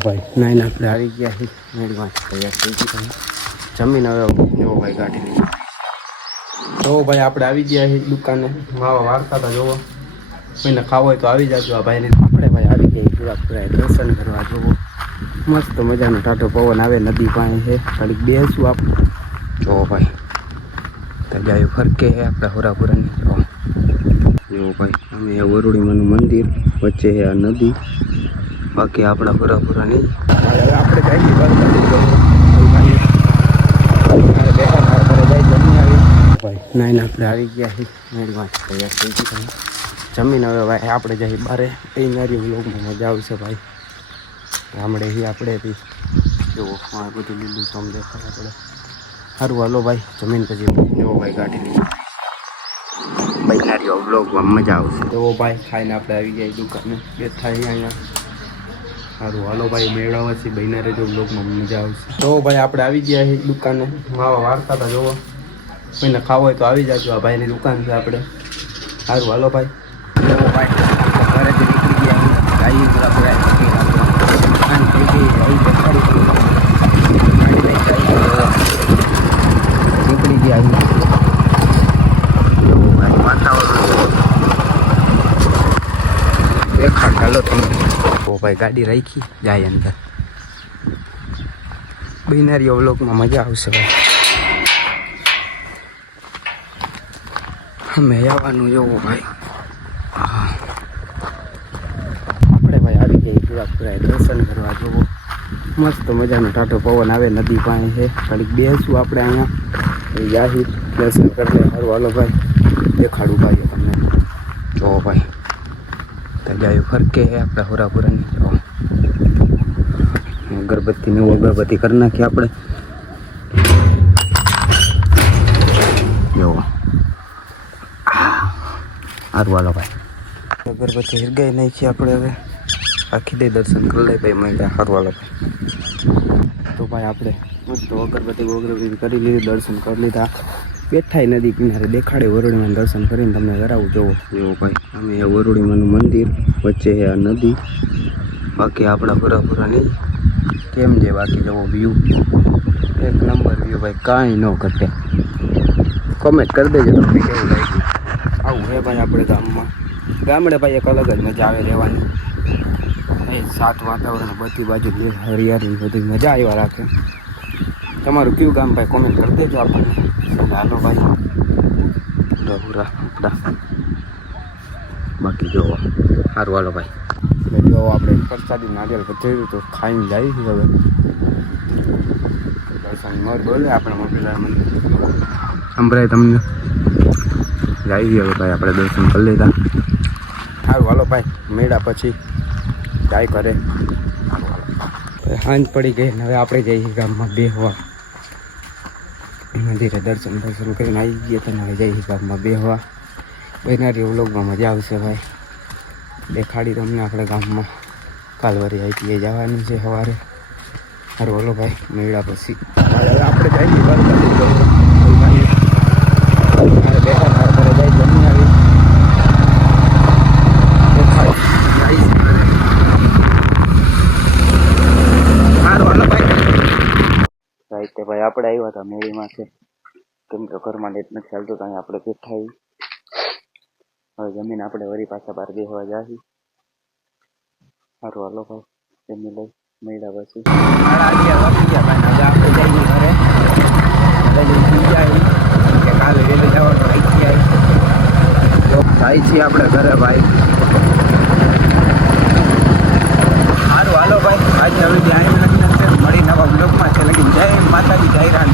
ભાઈ નાઈને આપણે આવી ગયા છીએ મેળમાં તૈયાર થઈ ગઈ જમીન હવે જોવો ભાઈ ગાડી લઈ જોવો ભાઈ આપણે આવી ગયા છીએ દુકાને માવા વાળતા હતા જોવો કોઈને ખાવો હોય તો આવી જાજો આ ભાઈને આપણે ભાઈ આવી ગયા પૂરા દર્શન કરવા જોવો મસ્ત મજાનો ટાટો પવન આવે નદી પાસે છે ઘડીક બેસું આપણે જોવો ભાઈ તજાયું ફરકે છે આપણે હોરાપુરાની જોવો ભાઈ અમે વરુડીમાનું મંદિર વચ્ચે છે આ નદી બાકી આપણા પૂરાપૂરા નહીં આપણે કઈ ભાઈ નાઈને આપણે આવી ગયા છીએ મેળમાં તૈયાર થઈ ગઈ જમીન હવે ભાઈ આપણે જઈએ બારે એ નારી વ્લોગમાં મજા આવશે ભાઈ ગામડે આપણે જુઓ હા બધું લીલું સમ દેખાય આપણે સારું હાલો ભાઈ જમીન પછી જુઓ ભાઈ ગાડી લઈ ભાઈ નારી વ્લોગમાં મજા આવશે જુઓ ભાઈ ખાઈને આપણે આવી ગયા દુકાને બેઠા અહીંયા સારું હાલો ભાઈ મેળવવા છે બહેના રહેજો બ્લોગમાં મજા આવશે તો ભાઈ આપણે આવી ગયા છીએ દુકાને માવા વાળતા હતા જોવો કોઈને ખાવો હોય તો આવી જાજો આ ભાઈની દુકાન છે આપણે સારું હાલો ભાઈ જોવો ભાઈ ઘરેથી નીકળી ગયા ગાઈ નીકળી ગયા વાતાવરણ દેખાડ ચાલો તમે ભાઈ ગાડી રાખી જાય અંદર બિનારીઓ વ્લોગમાં મજા આવશે ભાઈ અમે આવવાનું જોવું ભાઈ આપણે ભાઈ આવી જઈએ પૂરા દર્શન કરવા જોવો મસ્ત મજાનો ટાટો પવન આવે નદી પાસે છે ઘડીક બેસું આપણે અહીંયા જાહી દર્શન કરી લે સારું હાલો ભાઈ દેખાડું ભાઈ તમને જોવો ભાઈ તજાયું ફરકે છે આપણે હોરાપુરાની અગરબત્તી ને અગરબત્તી કરી નાખીએ આપણે જોવો સારું હાલો ભાઈ અગરબત્તી હિરગાઈ નાખી આપણે હવે આખી દે દર્શન કરી લઈએ ભાઈ મહિલા સારું હાલો ભાઈ તો ભાઈ આપણે મસ્ત અગરબત્તી કરી લીધી દર્શન કરી લીધા બેઠા નદી કિનારે દેખાડે વરુડીમાનું દર્શન કરીને તમને કરાવું જોવો જોવો ભાઈ અમે વરુડીમાનું મંદિર વચ્ચે છે આ નદી બાકી આપણા પૂરાપૂરા નહીં કેમ છે બાકી જવો વ્યૂ એક નંબર વ્યૂ ભાઈ કાંઈ ન ઘટે કોમેન્ટ કરી દેજો તમને કેવું લાગ્યું આવું હે ભાઈ આપણે ગામડે ભાઈ એક અલગ જ મજા આવે રહેવાની એ સાત વાતાવરણ બધી બાજુ હરિયાળી બધી મજા આવ્યા રાખે તમારું કયું ગામ ભાઈ કોમેન્ટ કરી દેજો આપણને હાલો ભાઈ પૂરા આપણા બાકી જોવો સારું હાલો ભાઈ એટલે જો આપણે પ્રસાદી નારિયેલ પચેર્યું તો ખાઈને જાય છે હવે દર્શન મર બોલે આપણે મોકલેલા મંદિર સંભળાય તમને જાય હવે ભાઈ આપણે દર્શન કરી લીધા સારું હાલો ભાઈ મેળા પછી જાય કરે સાંજ પડી ગઈ હવે આપણે જઈએ ગામમાં બેહવા મંદિરે દર્શન કરીને આવી ગયા તો હવે જઈએ ગામમાં બેહવા બહેનારી વ્લોગમાં મજા આવશે ભાઈ દેખાડી તમને આપણે ગામમાં કાલવારી આઈટીઆઈ જવાની છે સવારે સારું હલો ભાઈ મેળા પછી આપણે ભાઈ આપણે આવ્યા હતા મેળીમાં છે કેમ કે ઘરમાં નેટ નથી ચાલતું તો અહીંયા આપણે બેઠા હવે જમીન આપણે વળી પાછા બહાર બેસવા જાહી સારું હાલો ભાઈ જમી લઈ મળ્યા પછી જાય છીએ આપણે ઘરે ભાઈ સારું હાલો ભાઈ આજે હવે ધ્યાન નથી મળી નવા બ્લોગમાં છે લેકિન જય માતાજી ડાયરા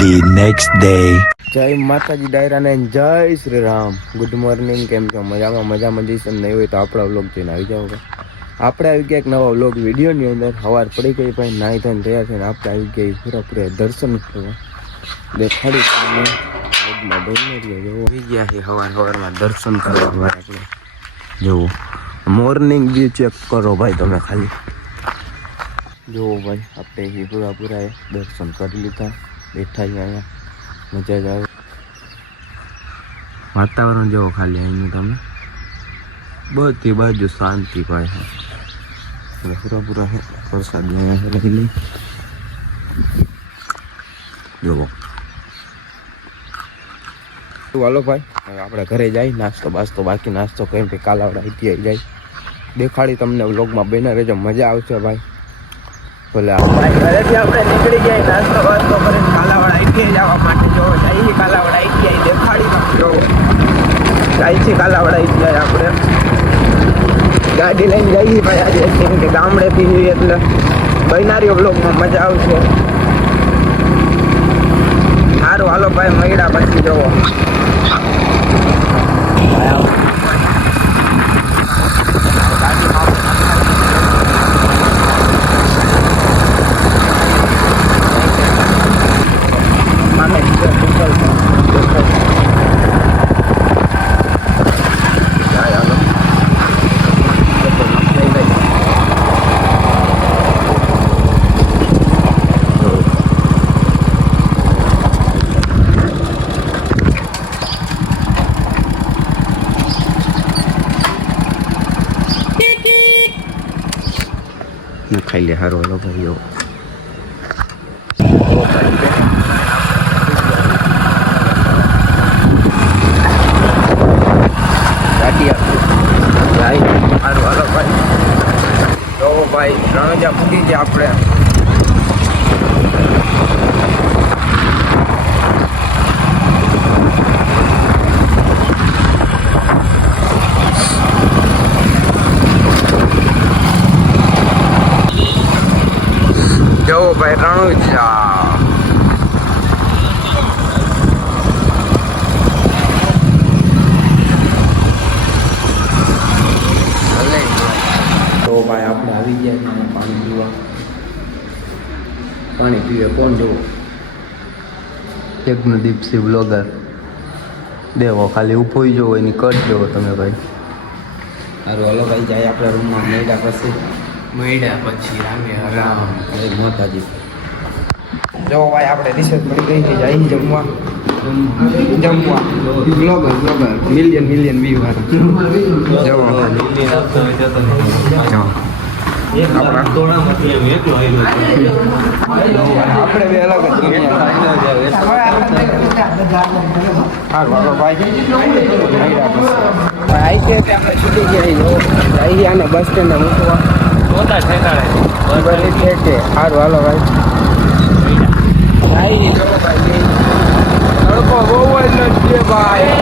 The next day. જય માતાજી ડાયરાને જય શ્રી રામ ગુડ મોર્નિંગ કેમ છો મજામાં જઈશું નહીં હોય તો આપણા વ્લોગ જોઈને આવી જાઓ આપણે આવી ગયા એક નવા વ્લોગ વિડીયોની અંદર સવાર પડી ગઈ ભાઈ નાહી ધોઈને તૈયાર થઈને આપણે આવી ગઈ પૂરા દર્શન કરવા દેખાડી વ્લોગમાં આવી ગયા છે સવારમાં દર્શન કરવા આપણે જુઓ મોર્નિંગ વ્યૂ ચેક કરો ભાઈ તમે ખાલી જુઓ ભાઈ આપણે પૂરા દર્શન કરી લીધા બેઠા અહીંયા મજા જ આવે વાતાવરણ જેવો ખાલી અહીંનું તમે બધી બાજુ શાંતિ ભાઈ પૂરા છે વરસાદ લઈ લઈ જુઓ. હાલો ભાઈ હવે આપણે ઘરે જાય નાસ્તો બાસ્તો બાકી નાસ્તો કેમ કે કાલાવડા ITI જાય દેખાડી તમને વ્લોગમાં બેનર રહેજો મજા આવશે ભાઈ. ભલે ભાઈ ઘરેથી આપણે નીકળી જાય નાસ્તો બાસ્તો કરીને કાલાવડા ITI જવા માટે જો જઈએ કાલાવડા ITI દેખાડી જો જાય છે કાલાવડા ITI આપણે ગાડી લઈને જઈએ ભાઈ આજે કેમ કે ગામડેથી જઈએ એટલે બનારીઓ વ્લોગમાં મજા આવશે. સારું હાલો ભાઈ મળ્યા પછી જોવો. ખાઈ લે હારો હાલો ભાઈઓ. હારું હાલો ભાઈ જો ભાઈ રણજા પૂગી ગયા આપણે. જો ભાઈ રણુજા તો ભાઈ આપણે આવી ગયા પાણી પીવે કોણ જવું યજ્ઞદીપ સિંહ બ્લોગર દેવો ખાલી ઊભો જોવો એની કટ જોવો તમે ભાઈ. સારું હાલો ભાઈ જાય આપણે રૂમમાં મળ્યા પછી રામ માતાજી. જો ભાઈ આપણે રિસર્ચ મળી ગઈ છે જાય જમવા બ્લોગર મિલિયન વ્યૂ આપણે બે અલગ જ ભાઈ છે તે આપણે છૂટી ગયા અને બસ સ્ટેન્ડ મૂકવા છે. સારું હાલો ભાઈ તડકો બહુ જ નથી ભાઈ.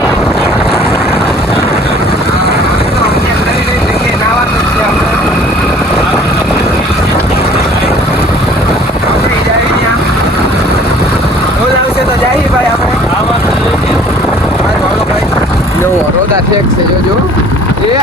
આવશે તો જાય ભાઈ આપણે હાલો ભાઈ જો રોદા ઠેક છે જોજો એ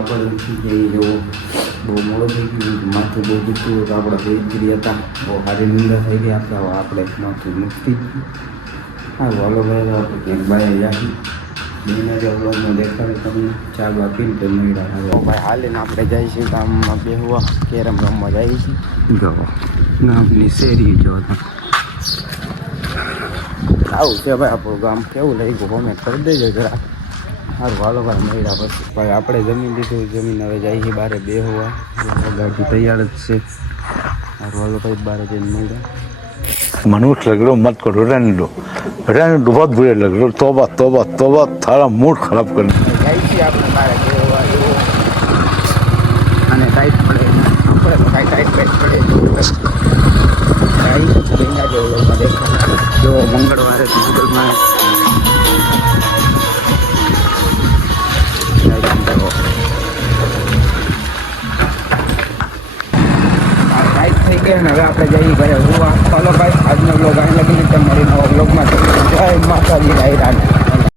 આપણે ઉઠી જઈએ જેવો બહુ મોડો થઈ ગયું માથું બહુ દુખતું હતું આપણે બેજરી હતા બહુ સારી નિંદા થઈ ગઈ આપણે માથું મુક્તિ. હા વાલો ભાઈ આપણે ક્યાંક બાય જાશું બેના જવલોમાં દેખાડે તમને ચા બા પીને તો મળ્યા ભાઈ હાલીને આપણે જઈએ છીએ ગામમાં બેહવા કેરમ રમવા જઈએ છીએ. જો ગામની શેરી જો આવું છે ભાઈ આપણું ગામ કેવું લઈ ગયું કોમેન્ટ કરી દેજો જરા. સારું હાલો ભાઈ મળ્યા પછી ભાઈ આપણે જમીન લીધું જમીન હવે જાય છે બારે બેહવા ગાડી તૈયાર જ છે. સારું હાલો ભાઈ બારે જઈને મળ્યા मनुष्य लग रहा मत करो, रहने दो, बहुत बुरे लग रहे हो। तौबा तौबा तौबा, थारा मूड खराब कर જાય છે આપણે બહાર જોવા જેવો અને ટાઈટ પડે આપણે તો કાંઈ ટાઈટ પડે ગંગા જેવો દેખાય જો મંગળવારે ગૂગલમાં ટાઈટ થઈ ગયા ને હવે આપણે જઈએ ઘરે હું ચાલો ભાઈ આજનો બ્લોગ અહીં લગી રીતે મળી નવા બ્લોગમાં જય માતાજી રાયરાને